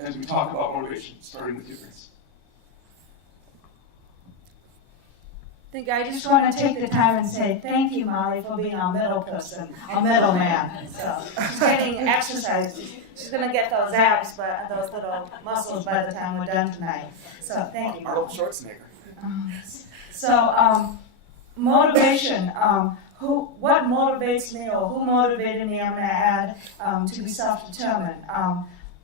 as we talk about motivation, starting with you, Grace. I think I just want to take the time and say thank you, Molly, for being our middle person, our middleman. So she's getting exercise. She's going to get those abs, but those little muscles by the time we're done tonight. So thank you. Arnold Schwarzenegger. So motivation. What motivates me, or who motivated me? I'm going to add to be self-determined.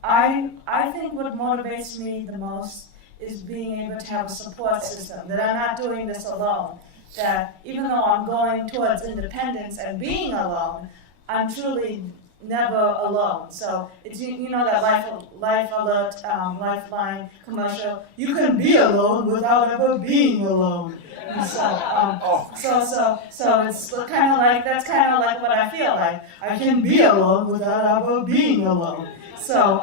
I think what motivates me the most is being able to have a support system, that I'm not doing this alone, that even though I'm going towards independence and being alone, I'm truly never alone. So it's, you know, that Life Alert, Lifeline commercial, you can be alone without ever being alone. And so it's kind of like, that's kind of like what I feel like. I can be alone without ever being alone. So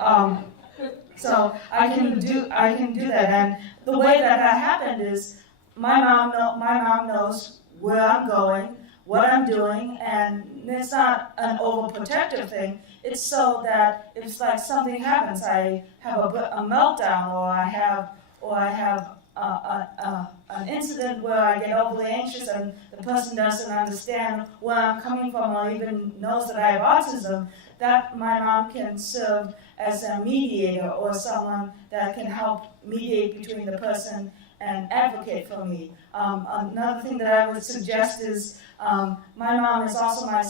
I can do that, and the way that happened is my mom knows where I'm going, what I'm doing, and it's not an overprotective thing. It's so that if like something happens, I have a meltdown, or I have an incident where I get overly anxious and the person doesn't understand where I'm coming from, or even knows that I have autism, that my mom can serve as a mediator, or someone that can help mediate between the person and advocate for me. Another thing that I would suggest is my mom is also my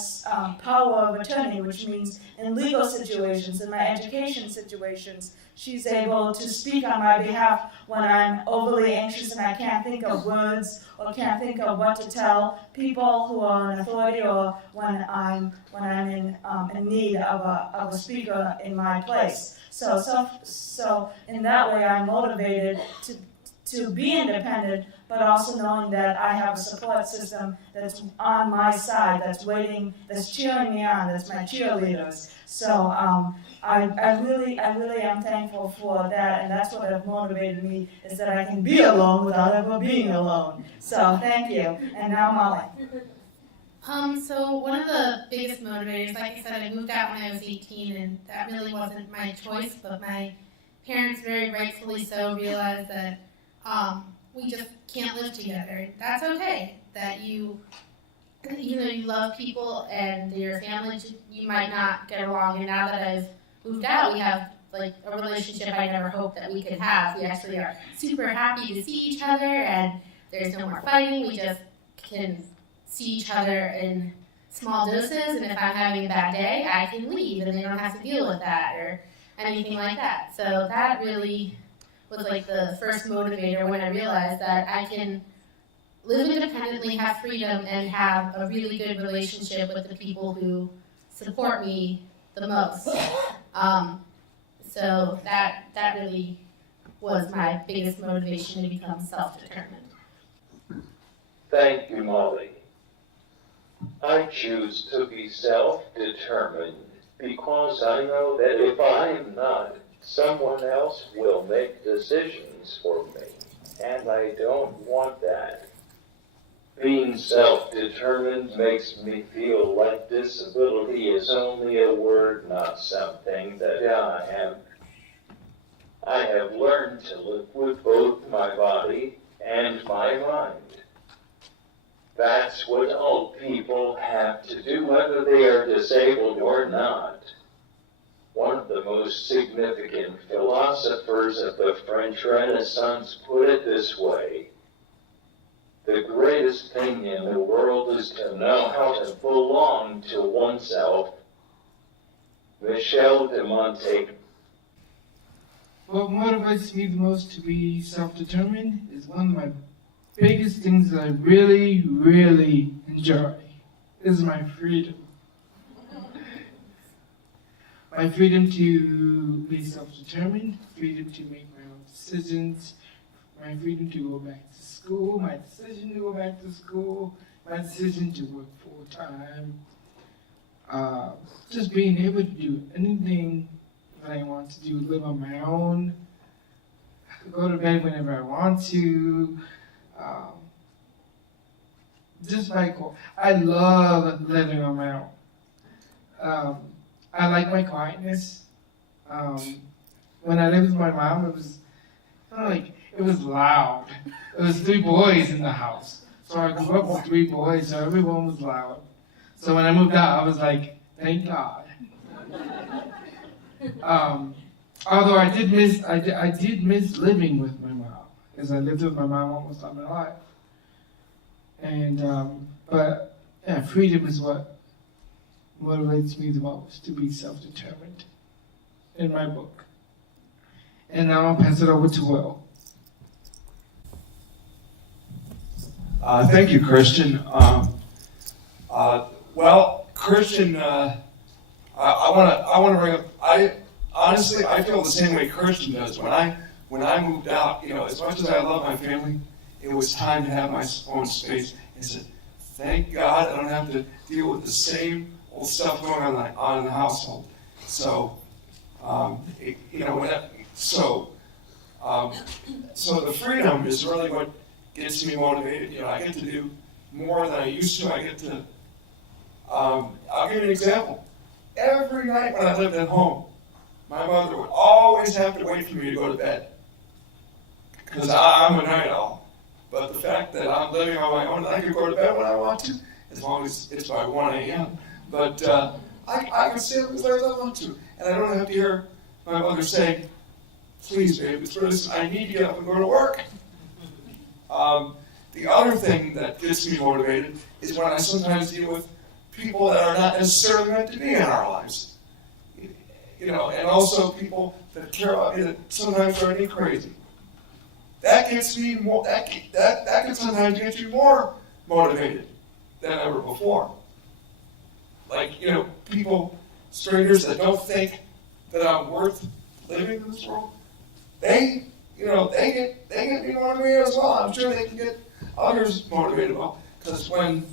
power of attorney, which means in legal situations, in my education situations, she's able to speak on my behalf when I'm overly anxious and I can't think of words or can't think of what to tell people who are in authority, or when I'm in need of a speaker in my place. So in that way, I'm motivated to be independent, but also knowing that I have a support system that's on my side, that's waiting, that's cheering me on, that's my cheerleaders. So I really am thankful for that, and that's what has motivated me, is that I can be alone without ever being alone. So thank you. And now Molly. So one of the biggest motivators, like I said, I moved out when I was 18, and that really wasn't my choice, but my parents very rightfully so realized that we just can't live together. That's okay. That you love people and your family, you might not get along. And now that I've moved out, we have like a relationship I never hoped that we could have. We actually are super happy to see each other, and there's no more fighting. We just can see each other in small doses, and if I'm having a bad day, I can leave, and they don't have to deal with that or anything like that. So that really was like the first motivator when I realized that I can live independently, have freedom, and have a really good relationship with the people who support me the most. So that really was my biggest motivation to become self-determined. Thank you, Molly. I choose to be self-determined because I know that if I'm not, someone else will make decisions for me, and I don't want that. Being self-determined makes me feel like disability is only a word, not something that I am. I have learned to live with both my body and my mind. That's what all people have to do, whether they are disabled or not. One of the most significant philosophers of the French Renaissance put it this way: the greatest thing in the world is to know how to belong to oneself. Michel de Montaigne. What motivates me the most to be self-determined is one of my biggest things that I really, really enjoy is my freedom. My freedom to be self-determined, freedom to make my own decisions, my freedom to go back to school, my decision to go back to school, my decision to work full-time. Just being able to do anything that I want to do, live on my own, go to bed whenever I want to. Just like, I love living on my own. I like my quietness. When I lived with my mom, it was kind of like, it was loud. It was 3 boys in the house. So I grew up with 3 boys, so everyone was loud. So when I moved out, I was like, thank God. Although I did miss living with my mom, because I lived with my mom almost all my life. And but yeah, freedom is what motivates me the most, to be self-determined in my book. And now I'll pass it over to Will. Thank you, Christian. Well, Christian, I want to bring up. Honestly, I feel the same way Christian does. When I moved out, as much as I love my family, it was time to have my own space. I said, thank God I don't have to deal with the same old stuff going on in the household. So, so the freedom is really what gets me motivated. I get to do more than I used to. I get to. I'll give you an example. Every night when I lived at home, my mother would always have to wait for me to go to bed, because I'm a night owl. But the fact that I'm living on my own and I can go to bed when I want to, as long as it's by 1 a.m. But I can stay up as late as I want to, and I don't have to hear my mother say, "Please, babe, it's really, I need to get up and go to work." The other thing that gets me motivated is when I sometimes deal with people that are not necessarily meant to be in our lives. And also people that care about me that sometimes drive me crazy. That gets me more. That can sometimes get you more motivated than ever before. Like people, strangers that don't think that I'm worth living in this world. They get me motivated as well. I'm sure they can get others motivated well. Because when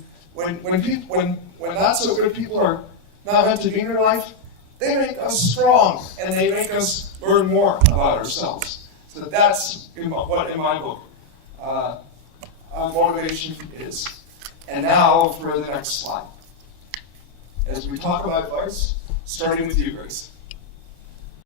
not so good people are not meant to be in your life, they make us strong and they make us learn more about ourselves. So that's what in my book motivation is. And now for the next slide. As we talk about advice, starting with you, Grace.